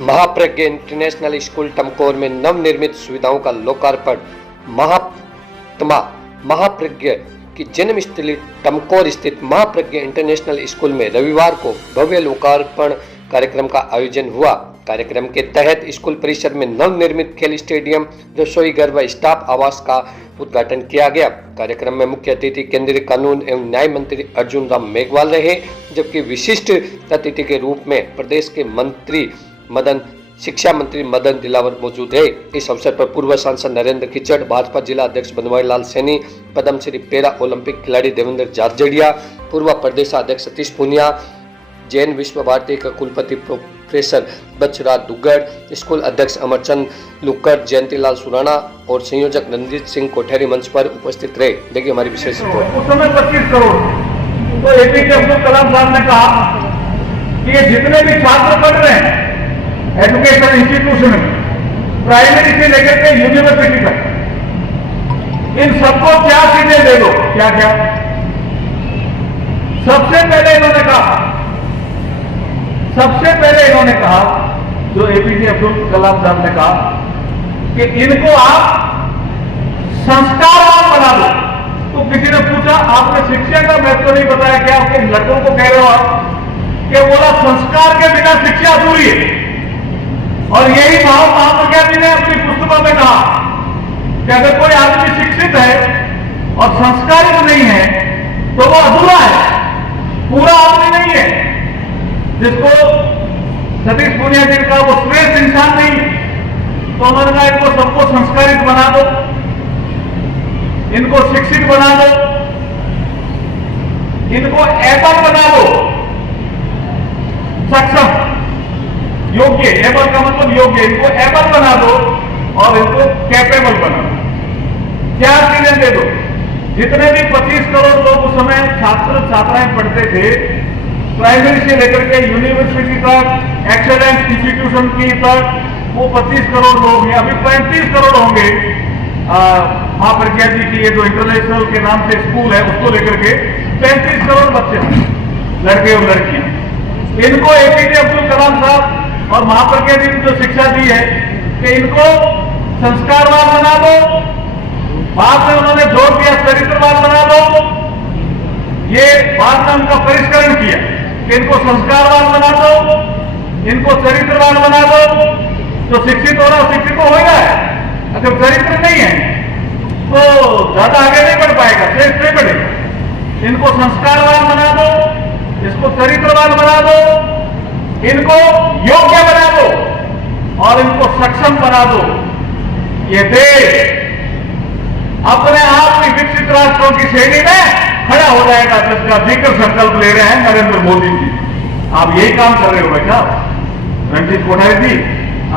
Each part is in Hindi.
महाप्रज्ञ इंटरनेशनल स्कूल टमकोर में नवनिर्मित सुविधाओं का लोकार्पण। महात्मा महाप्रज्ञ की जन्मस्थली टमकोर स्थित महाप्रज्ञ इंटरनेशनल स्कूल में रविवार को भव्य लोकार्पण कार्यक्रम का आयोजन हुआ। कार्यक्रम के तहत स्कूल परिसर में नवनिर्मित खेल स्टेडियम, रसोई घर व स्टाफ आवास का उद्घाटन किया गया। कार्यक्रम में मुख्य अतिथि केंद्रीय कानून एवं न्याय मंत्री अर्जुन राम मेघवाल रहे, जबकि विशिष्ट अतिथि के रूप में प्रदेश के शिक्षा मंत्री मदन दिलावर मौजूद है। इस अवसर पर पूर्व सांसद नरेंद्र खिचड़, भाजपा जिला अध्यक्ष बनवारी लाल सैनी, पद्मश्री पैरा ओलंपिक खिलाड़ी देवेंद्र जारजड़िया, पूर्व प्रदेशाध्यक्ष सतीश पुनिया, जैन विश्व भारती का कुलपति प्रोफेसर बचराज दुग्गड़, स्कूल अध्यक्ष अमरचंद लुक्कर, जयंतीलाल सुराना और संयोजक रणजीत सिंह कोठेरी मंच पर उपस्थित रहे। देखिए हमारी विशेष रिपोर्ट। उस समय 25 करोड़ तो एपीजे अब्दुल कलाम साहब ने कहा कि ये जितने भी छात्र पढ़ रहे हैं एजुकेशन इंस्टीट्यूशन में, प्राइमरी से लेकर के यूनिवर्सिटी तक, इन सबको क्या चीजें दे दो। क्या क्या? सबसे पहले इन्होंने कहा जो एपीजे अब्दुल कलाम साहब ने कहा कि इनको आप संस्कारवान बना दो। तो किसी ने पूछा आपने शिक्षा का महत्व नहीं बताया क्या? आपके लड़कों को कह रहे हो आप? कि बोला संस्कार के बिना शिक्षा अधूरी है। और यही भाव महाप्रज्ञा जी ने अपनी पुस्तकों में कहा कि अगर कोई आदमी शिक्षित है और संस्कारित नहीं है तो वो अधूरा है, पूरा आदमी नहीं है। जिसको सतीश पुनिया जी का वो श्रेष्ठ इंसान नहीं, तो उन्होंने कहा इनको सबको संस्कारित बना दो, इनको शिक्षित बना दो, इनको एबल बना दो, सक्षम, योग्य। एबल का मतलब योग्य। इनको एबल बना दो और इनको कैपेबल बना दो। क्या चीजें दे दो? जितने भी 25 करोड़ लोग उस समय छात्र छात्राएं पढ़ते थे, प्राइमरी से लेकर के यूनिवर्सिटी तक, एक्सेलेंस इंस्टीट्यूशन की तक, वो 25 करोड़ लोग हैं। अभी 35 करोड़ होंगे। महाप्रज्ञा जी की ये जो इंटरनेशनल के नाम से स्कूल है उसको लेकर के 35 करोड़ बच्चे, लड़के और लड़कियां। इनको एपीजे अब्दुल कलाम साहब और महाप्रज्ञा जी ने जो शिक्षा दी है कि इनको संस्कारवान बना दो, बाद में उन्होंने जोर दिया चरित्रवान बना दो। ये बाद में उनका परिष्करण किया कि इनको संस्कारवान बना दो, इनको चरित्रवान बना दो। जो शिक्षित हो रहा शिक्षित तो होगा है, अगर चरित्र नहीं है तो ज्यादा आगे नहीं बढ़ पाएगा, श्रेष्ठ नहीं बढ़ेगा। इनको संस्कारवान बना दो, इसको चरित्रवान बना दो, इनको योग्य बना दो और इनको सक्षम बना दो। ये देश अपने आप ही विकसित राष्ट्रों की श्रेणी में खड़ा हो जाएगा, जिसका जिक्र संकल्प ले रहे हैं नरेंद्र मोदी जी। आप यही काम कर रहे हो बेटा, रणजीत कोठारी जी,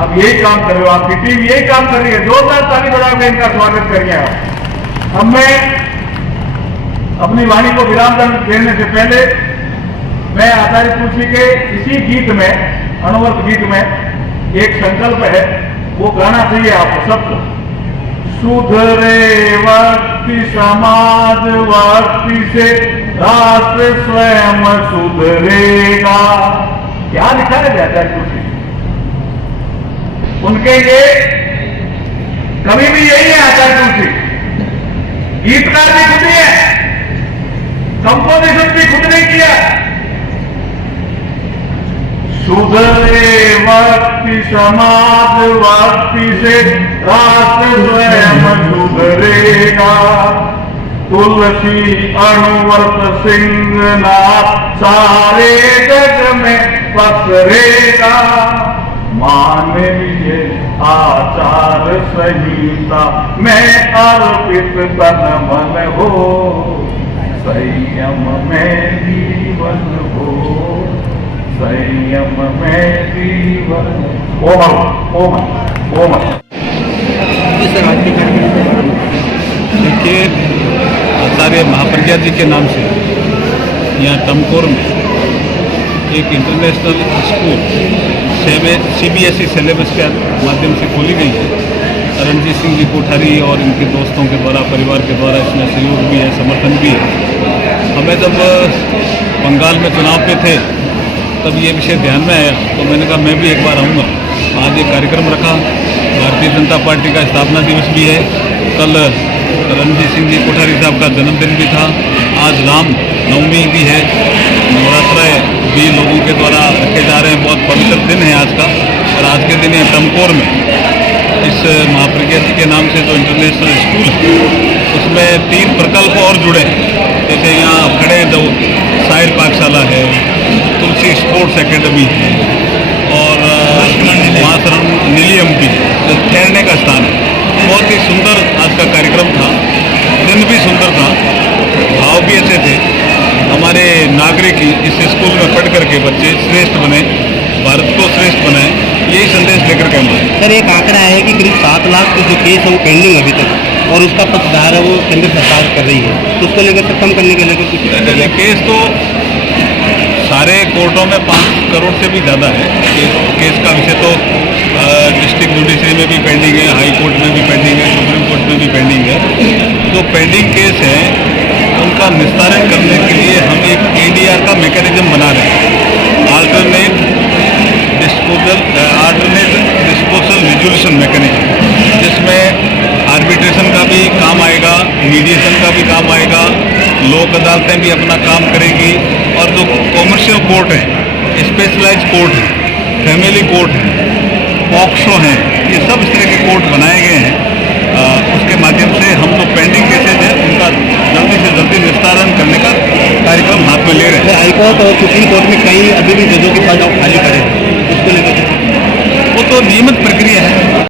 आप यही काम कर रहे हो, आपकी टीम यही काम कर रही है। जोरदार ताली बजा के इनका स्वागत करिए आप। अब मैं अपनी वाणी को विराम देने से पहले मैं आचार्य तुलसी के इसी गीत में, अनवरत गीत में एक संकल्प है, वो गाना चाहिए आपको सबको। सुधरे व्यक्ति समाज व्यक्ति से राष्ट्र स्वयं सुधरेगा। क्या लिखा है आचार्य तुलसी? उनके ये कभी भी यही है आचार्य तुलसी। गीतकार भी खुद ही है, कंपोजिशन भी खुद नहीं किया। सुधरे व्यक्ति समाज व्यक्ति से राष्ट्र स्वयं सुधरेगा। तुलसी अणुवर्त सिंहनाथ सारे जग में पसरेगा। मानवीय आचार संहिता में अर्पित तन मन हो, संयम में जीवन हो, संयम में जीवन। ओम देखिए, आचार्य महाप्रज्ञा जी के नाम से यहाँ टमकोर में एक इंटरनेशनल स्कूल CBSE सिलेबस के माध्यम से खोली गई है। रणजीत सिंह जी कोठारी और इनके दोस्तों के द्वारा, परिवार के द्वारा इसमें सहयोग भी है, समर्थन भी है। हमें जब बंगाल में चुनाव पे थे तब ये विषय ध्यान में आया तो मैंने कहा मैं भी एक बार आऊँगा आज एक कार्यक्रम रखा। भारतीय जनता पार्टी का स्थापना दिवस भी है, कल रणजीत सिंह जी कोठारी साहब का जन्मदिन भी था, आज राम नवमी भी है, नवरात्र भी लोगों के द्वारा रखे जा रहे हैं। बहुत पवित्र दिन है आज का। और आज के दिन ये टमकोर में इस महाप्रज्ञा जी के नाम से जो इंटरनेशनल स्कूल है उसमें 3 प्रकल्प और जुड़े हैं। जैसे यहाँ खड़े जो साहिल पाठशाला है, तुलसी स्पोर्ट्स एकेडमी है और मासरण निलियम भी जो ठहरने का स्थान है। बहुत ही सुंदर आज का कार्यक्रम था, दिन भी सुंदर था, भाव भी अच्छे थे। हमारे नागरिक इस स्कूल में पढ़ करके बच्चे श्रेष्ठ बने, भारत को श्रेष्ठ बनाए, यही संदेश लेकर के हम आए। सर एक आंकड़ा है कि करीब 7 लाख जो केस है वो पेंडिंग अभी तक, और उसका पक्षधार है वो केंद्र सरकार कर रही है, तो उसको लेकर सर कम करने के लेकर कुछ केस तो सारे कोर्टों में 5 करोड़ से भी ज़्यादा है। केस का विषय तो डिस्ट्रिक्ट जुडिशरी में भी पेंडिंग है, हाई कोर्ट में भी पेंडिंग है, सुप्रीम कोर्ट में भी पेंडिंग है। जो पेंडिंग केस है उनका निस्तारण करने के लिए हम एक ADR का मैकेनिज्म बना रहे हैं, अल्टरनेट डिस्पोजल रिजोल्यूशन मैकेनिज्म, जिसमें आर्बिट्रेशन का भी काम आएगा, मीडिएशन का भी काम आएगा, लोक अदालतें भी अपना काम करेगी और जो कॉमर्शियल कोर्ट है, स्पेशलाइज्ड कोर्ट है, फैमिली कोर्ट है, पॉक्सो हैं, ये सब इस तरह के कोर्ट बनाए गए हैं। उसके माध्यम से हम जो पेंडिंग केसेज हैं उनका जल्दी से जल्दी निस्तारण करने का कार्यक्रम हाथ में ले रहे हैं। हाईकोर्ट और सुप्रीम कोर्ट में कई अभी भी जजों के पद खाली पड़े हैं, उसको लेकर वो तो नियमित प्रक्रिया है।